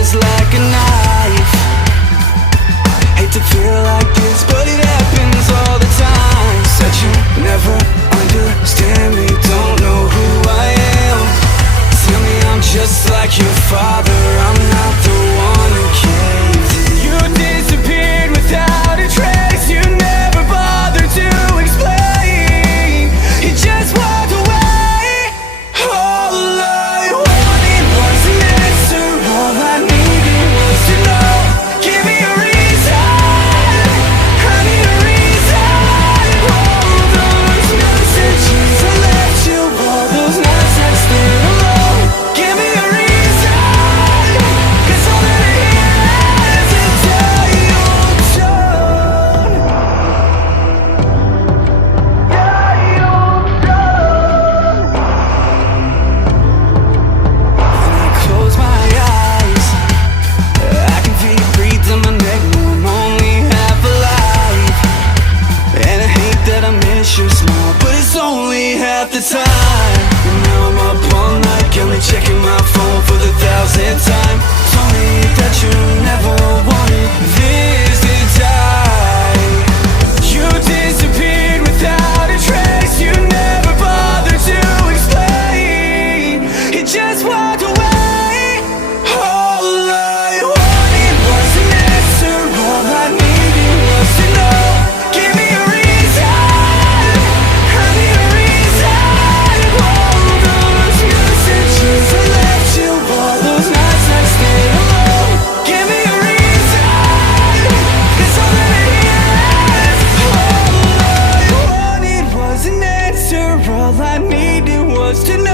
is like a knife. Hate to feel like this, but it happens all the time. Said you never understand me, don't know who I am. Tell me I'm just like your father, I'm not the one who caved in. You disappeared without a trace, you never bothered to explain. You just walked away. All I wanted was an answer, all I needed was to know. Give me a reason, I need a reason. All those messages I left you, all those nights I stayed alone. Give me a reason, 'cause all that I hear is a dial tone. When I close my eyes, I can feel you breathe on my neck, know I'm only half alive. And I hate that I miss your smile, but it's only half the time. And now I'm up all night, got me checking my phone for the 1000th time. Told me that you never wanted this to die. You disappeared without a trace, you never bothered to explain. You just walked away. All I wanted was an answer, all I needed was to know. Give me a reason, I need a reason. All those messages I left you, all those nights I stayed alone. Give me a reason, 'cause all that I hear is all I wanted was an answer, all I needed was to know.